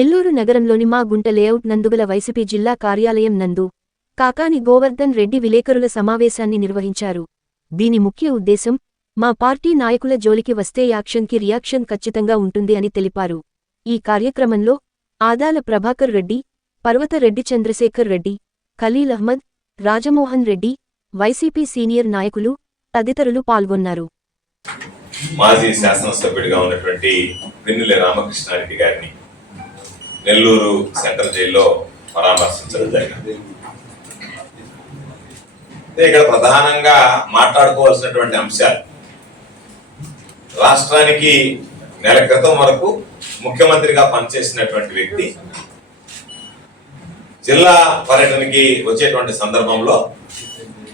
నెల్లూరు నగరంలోని మా గుంట లేఅవుట్ నందుగల వైసీపీ జిల్లా కార్యాలయం నందు కాకాని గోవర్ధన్ రెడ్డి విలేకరుల సమావేశాన్ని నిర్వహించారు. దీని ముఖ్య ఉద్దేశం మా పార్టీ నాయకుల జోలికి వస్తే యాక్షన్కి రియాక్షన్ ఖచ్చితంగా ఉంటుంది అని తెలిపారు. ఈ కార్యక్రమంలో ఆదాల ప్రభాకర్ రెడ్డి పర్వతరెడ్డి చంద్రశేఖర్ రెడ్డి ఖలీల్ అహ్మద్ రాజమోహన్ రెడ్డి వైసీపీ సీనియర్ నాయకులు తదితరులు పాల్గొన్నారు. మాజీ శాసనసభ్యుడిగా ఉన్నటువంటి పిన్నెల రామకృష్ణారెడ్డి గారిని నెల్లూరు సెంట్రల్ జైల్లో పరామర్శించడం జరిగింది. ఇక్కడ ప్రధానంగా మాట్లాడుకోవాల్సినటువంటి అంశాలు రాష్ట్రానికి నెల క్రితం వరకు ముఖ్యమంత్రిగా పనిచేసినటువంటి వ్యక్తి జిల్లా పర్యటనకి వచ్చేటువంటి సందర్భంలో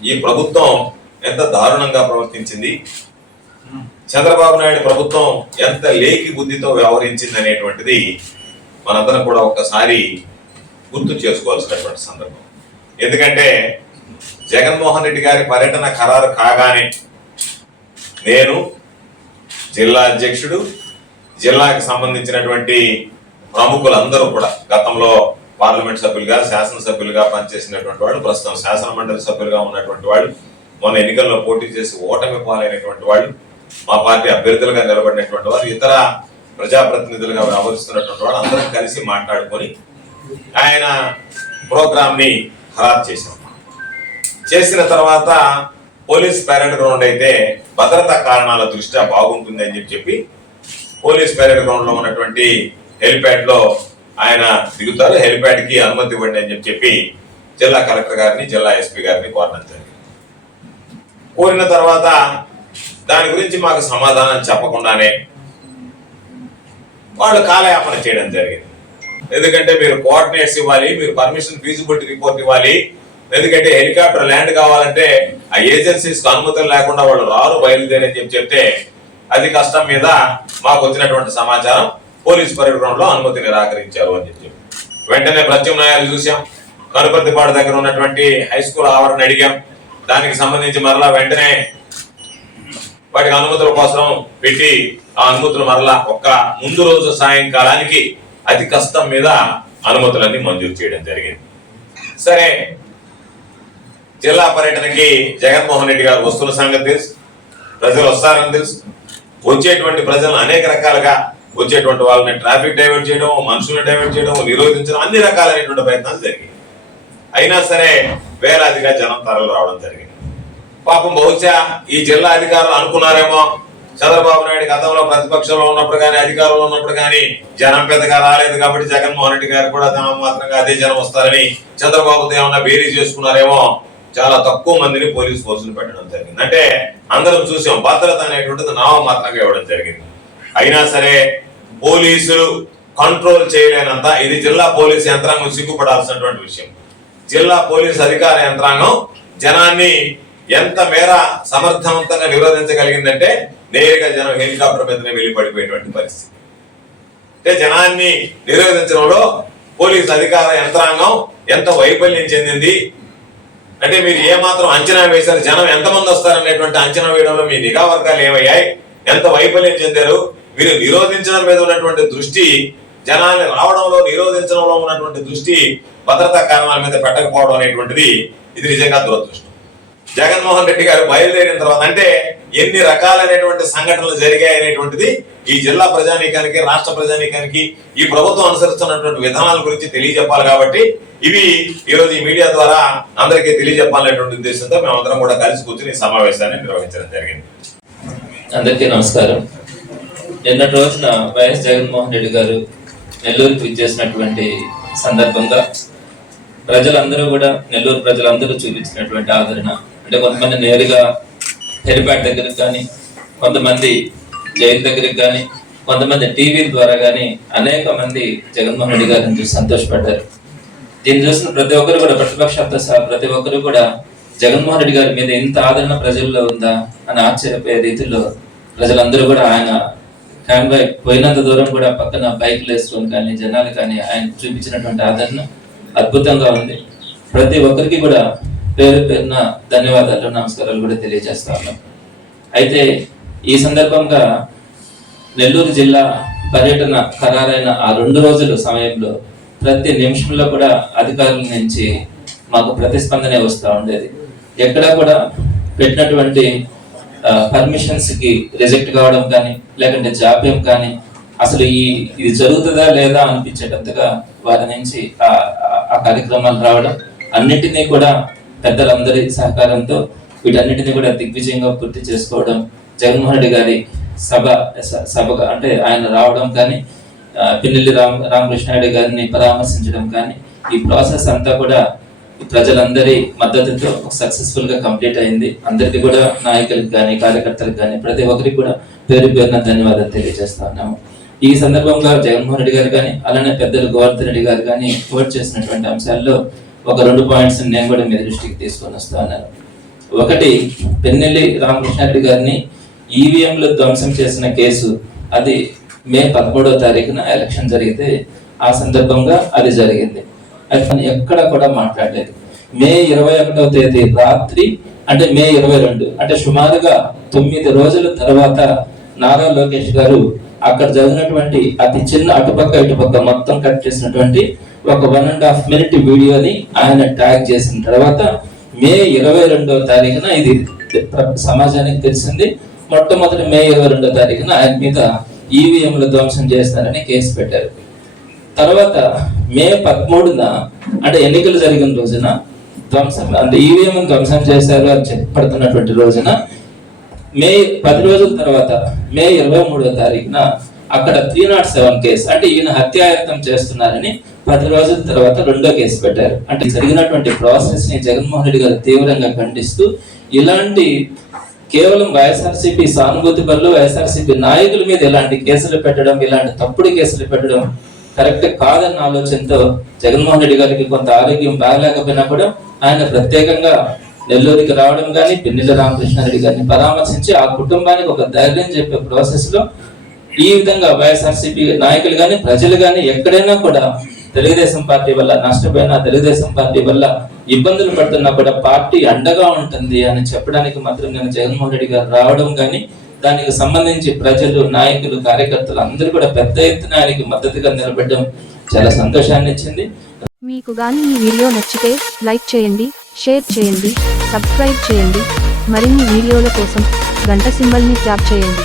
ఈ ప్రభుత్వం ఎంత దారుణంగా ప్రవర్తించింది చంద్రబాబు నాయుడు ప్రభుత్వం ఎంత లేకి బుద్ధితో వ్యవహరించింది అనేటువంటిది మనందరం కూడా ఒక్కసారి గుర్తు చేసుకోవాల్సినటువంటి సందర్భం. ఎందుకంటే జగన్మోహన్ రెడ్డి గారి పర్యటన ఖరారు కాగానే నేను జిల్లా అధ్యక్షుడు జిల్లాకి సంబంధించినటువంటి ప్రముఖులందరూ కూడా గతంలో పార్లమెంట్ సభ్యులుగా శాసనసభ్యులుగా పనిచేసినటువంటి వాళ్ళు ప్రస్తుతం శాసన మండలి సభ్యులుగా ఉన్నటువంటి వాళ్ళు మొన్న ఎన్నికల్లో పోటీ చేసి ఓటమి పాలైనటువంటి వాళ్ళు మా పార్టీ అభ్యర్థులుగా నిలబడినటువంటి వారు ఇతర ప్రజాప్రతినిధులుగా వ్యవహరిస్తున్నటువంటి వాళ్ళు అందరం కలిసి మాట్లాడుకొని ఆయన ప్రోగ్రామ్ని ఖరారు చేశాం చేసిన తర్వాత పోలీస్ ప్యారెడ్ గ్రౌండ్ అయితే భద్రతా కారణాల దృష్ట్యా బాగుంటుంది అని చెప్పి చెప్పి పోలీస్ ప్యారెడ్ గ్రౌండ్లో ఉన్నటువంటి హెలిప్యాడ్లో ఆయన దిగుతారు. హెలిప్యాడ్కి అనుమతి ఇవ్వండి అని చెప్పి చెప్పి జిల్లా కలెక్టర్ గారిని జిల్లా ఎస్పీ గారిని కోరడం జరిగింది. కోరిన తర్వాత దాని గురించి మాకు సమాధానం చెప్పకుండానే వాళ్ళు కాలయాపన చేయడం జరిగింది. ఎందుకంటే మీరు కోఆర్డినేట్స్ ఇవ్వాలి మీరు పర్మిషన్ ఫీజిబిలిటీ రిపోర్ట్ ఇవ్వాలి. ఎందుకంటే హెలికాప్టర్ ల్యాండ్ కావాలంటే ఆ ఏజెన్సీస్ అనుమతులు లేకుండా వాళ్ళు రారు బయలుదేరని చెప్పి చెప్తే అది కష్టం మీద మాకు వచ్చినటువంటి సమాచారం పోలీస్ పరిగ్రహంలో అనుమతి నిరాకరించారు అని చెప్పి వెంటనే ప్రత్యామ్నాయాలు చూసాం కనుపర్తిపాడు దగ్గర ఉన్నటువంటి హై స్కూల్ ఆవరణ అడిగాం. దానికి సంబంధించి మరలా వెంటనే వాటికి అనుమతుల కోసం పెట్టి ఆ అనుమతులు మరలా ఒక్క ముందు రోజు సాయంకాలానికి అతి కష్టం మీద అనుమతులన్నీ మంజూరు చేయడం జరిగింది. సరే జిల్లా పర్యటనకి జగన్మోహన్ రెడ్డి గారు వస్తున్న సంగతి తెలుసు. ప్రజలు వస్తారని తెలుసు. వచ్చేటువంటి ప్రజలను అనేక రకాలుగా వచ్చేటువంటి వాళ్ళని ట్రాఫిక్ డైవర్ట్ చేయడం మనుషులను డైవర్ట్ చేయడం నిరోధించడం అన్ని రకాలైనటువంటి ప్రయత్నాలు జరిగాయి. అయినా సరే వేలాదిగా జనం తరలి రావడం జరిగింది. పాపం బహుశా ఈ జిల్లా అధికారులు అనుకున్నారేమో. చంద్రబాబు నాయుడు గతంలో ప్రతిపక్షంలో ఉన్నప్పుడు కానీ అధికారంలో ఉన్నప్పుడు కానీ జనం పెద్దగా రాలేదు కాబట్టి జగన్మోహన్ రెడ్డి గారు కూడా మాత్రంగా అదే జనం వస్తారని చంద్రబాబుతో ఏమన్నా బేరీ చేసుకున్నారేమో. చాలా తక్కువ మందిని పోలీస్ ఫోర్సులు పెట్టడం జరిగింది. అంటే అందరం చూసాం భద్రత అనేటువంటిది నామమాత్రంగా ఇవ్వడం జరిగింది. అయినా సరే పోలీసులు కంట్రోల్ చేయలేనంత ఇది జిల్లా పోలీస్ యంత్రాంగం సిగ్గుపడాల్సినటువంటి విషయం. జిల్లా పోలీస్ అధికార యంత్రాంగం జనాన్ని ఎంత మేర సమర్థవంతంగా నిరోధించగలిగిందంటే నేరుగా జనం హెలికాప్టర్ మీదనే వెళ్ళి పడిపోయేటువంటి పరిస్థితి. అంటే జనాన్ని నిరోధించడంలో పోలీస్ అధికార యంత్రాంగం ఎంత వైఫల్యం చెందింది? అంటే మీరు ఏ మాత్రం అంచనా వేశారు? జనం ఎంతమంది వస్తారనేటువంటి అంచనా వేయడంలో మీ నిఘా వర్గాలు ఏమయ్యాయి? ఎంత వైఫల్యం చెందారు? మీరు నిరోధించడం మీద ఉన్నటువంటి దృష్టి జనాన్ని రావడంలో నిరోధించడంలో ఉన్నటువంటి దృష్టి భద్రతా కారణాల మీద పెట్టకపోవడం అనేటువంటిది ఇది నిజంగా దురదృష్టం. జగన్మోహన్ రెడ్డి గారు బయలుదేరిన తర్వాత అంటే ఎన్ని రకాలైనటువంటి సంఘటనలు జరిగాయి అనేటువంటిది ఈ జిల్లా ప్రజానీకానికి రాష్ట్ర ప్రజానీకానికి ఈ ప్రభుత్వం అనుసరిస్తున్నటువంటి విధానాల గురించి తెలియజెప్పాలి కాబట్టి ఇవి ఈరోజు ఈ మీడియా ద్వారా అందరికీ తెలియజెప్పాలనేటువంటి ఉద్దేశంతో మేమందరం కూడా కలిసి కూర్చుని ఈ సమావేశాన్ని నిర్వహించడం జరిగింది. అందరికీ నమస్కారం. నిన్నటి రోజున వైఎస్ జగన్మోహన్ రెడ్డి గారు నెల్లూరుకు విచ్చేసినటువంటి సందర్భంగా ప్రజలందరూ కూడా నెల్లూరు ప్రజలందరూ చూపించినటువంటి ఆదరణ అంటే కొంతమంది నేరుగా హెలిప్యాడ్ దగ్గరికి కానీ కొంతమంది జైలు దగ్గరికి కానీ కొంతమంది టీవీల ద్వారా కానీ అనేక మంది జగన్మోహన్ రెడ్డి గారిని చూసి సంతోషపడ్డారు. దీన్ని చూసిన ప్రతి ఒక్కరు కూడా ప్రతిపక్షంతో సహా ప్రతి ఒక్కరు కూడా జగన్మోహన్ రెడ్డి గారి మీద ఇంత ఆదరణ ప్రజల్లో ఉందా అని ఆశ్చర్యపోయే రీతిలో ప్రజలందరూ కూడా ఆయన కాన్వాయ్ పోయినంత దూరం కూడా పక్కన బైక్లు వేసుకొని కానీ జనాలు కానీ ఆయన చూపించినటువంటి ఆదరణ అద్భుతంగా ఉంది. ప్రతి ఒక్కరికి కూడా పేరు పేరున ధన్యవాదాలు నమస్కారాలు కూడా తెలియజేస్తా ఉన్నాం. అయితే ఈ సందర్భంగా నెల్లూరు జిల్లా పర్యటన ఖరారైన ఆ రెండు రోజుల సమయంలో ప్రతి నిమిషంలో కూడా అధికారుల నుంచి మాకు ప్రతిస్పందనే వస్తూ ఉండేది. ఎక్కడా కూడా పెట్టినటువంటి పర్మిషన్స్కి రిజెక్ట్ కావడం కానీ లేకుంటే జాప్యం కానీ అసలు ఈ ఇది జరుగుతుందా లేదా అనిపించేటంతగా వారి నుంచి ఆ ఆ కార్యక్రమాలు రావడం అన్నిటినీ కూడా పెద్దలందరి సహకారంతో వీటన్నిటిని కూడా దిగ్విజయంగా పూర్తి చేసుకోవడం జగన్మోహన్ రెడ్డి గారి సభ సభ సభగా అంటే ఆయన రావడం కానీ పిన్నెల్లి రామ రామకృష్ణారెడ్డి గారిని పరామర్శించడం కానీ ఈ ప్రాసెస్ అంతా కూడా ప్రజలందరి మద్దతుతో సక్సెస్ఫుల్గా కంప్లీట్ అయింది. అందరికీ కూడా నాయకులకు కానీ కార్యకర్తలకు కానీ ప్రతి ఒక్కరికి కూడా పేరు పేరున ధన్యవాదాలు తెలియజేస్తా ఉన్నాము. ఈ సందర్భంగా జగన్మోహన్ రెడ్డి గారు కానీ అలానే పెద్దలు గోవర్ధన్ రెడ్డి గారు కానీ కోట్ చేసినటువంటి అంశాల్లో ఒక రెండు పాయింట్స్ నేను కూడా మీ దృష్టికి తీసుకొని వస్తాను ఒకటి పెన్నెల్లి రామకృష్ణారెడ్డి గారిని ఈవీఎంలు ధ్వంసం చేసిన కేసు అది మే పదమూడవ తారీఖున ఎలక్షన్ జరిగితే ఆ సందర్భంగా అది జరిగింది. అది ఎక్కడ కూడా మాట్లాడలేదు. మే ఇరవై ఒకటవ తేదీ రాత్రి అంటే మే ఇరవై రెండు అంటే సుమారుగా తొమ్మిది రోజుల తర్వాత నారా లోకేష్ గారు అక్కడ జరిగినటువంటి అతి చిన్న అటుపక్క ఇటుపక్క మొత్తం కట్ చేసినటువంటి ఒక వన్ అండ్ హాఫ్ మినిట్ వీడియోని ఆయన ట్యాగ్ చేసిన తర్వాత మే ఇరవై రెండవ తారీఖున ఇది ప్ర- సమాజానికి తెలిసింది. మొట్టమొదటి మే ఇరవై రెండో తారీఖున ఆయన మీద ఈవీఎంలు ధ్వంసం చేస్తారని కేసు పెట్టారు. తర్వాత మే పదమూడున అంటే ఎన్నికలు జరిగిన రోజున ధ్వంసం అంటే ఈవీఎం ధ్వంసం చేశారు అని చెప్పబడుతున్నటువంటి రోజున మే పది రోజుల తర్వాత మే ఇరవై మూడో తారీఖున అక్కడ త్రీ నాట్ సెవెన్ కేసు అంటే ఈయన హత్యాయత్నం చేస్తున్నారని పది రోజుల తర్వాత రెండో కేసు పెట్టారు. అంటే జరిగినటువంటి ప్రాసెస్ని జగన్మోహన్ రెడ్డి గారు తీవ్రంగా ఖండిస్తూ ఇలాంటి కేవలం వైఎస్ఆర్సీపీ సానుభూతి బదులు వైఎస్ఆర్సీపీ నాయకుల మీద ఇలాంటి కేసులు పెట్టడం ఇలాంటి తప్పుడు కేసులు పెట్టడం కరెక్ట్ కాదన్న ఆలోచనతో జగన్మోహన్ రెడ్డి గారికి కొంత ఆరోగ్యం బాగలేకపోయినా కూడా ఆయన ప్రత్యేకంగా నెల్లూరుకి రావడం కానీ పిన్నెల రామకృష్ణారెడ్డి గారిని పరామర్శించి ఆ కుటుంబానికి ఒక ధైర్యం చెప్పే ప్రాసెస్లో ఈ విధంగా వైఎస్ఆర్సీపీ నాయకులు కానీ ప్రజలు కానీ ఎక్కడైనా కూడా తెలుగుదేశం పార్టీ వల్ల నష్టపోయిన తెలుగుదేశం పార్టీ వల్ల ఇబ్బందులు పడుతున్నా కూడా పార్టీ అండగా ఉంటుంది అని చెప్పడానికి మాత్రం నేను జగన్మోహన్ రెడ్డి గారు రావడం కానీ దానికి సంబంధించి ప్రజలు నాయకులు కార్యకర్తలు అందరూ కూడా పెద్ద ఎత్తున ఆయనకి మద్దతుగా నిలబడడం చాలా సంతోషాన్ని ఇచ్చింది. మీకు గాని ఈ వీడియో నచ్చితే లైక్ చేయండి షేర్ చేయండి సబ్స్క్రైబ్ చేయండి. మరిన్ని వీడియోల కోసం గంట సింబల్ని ట్యాప్ చేయండి.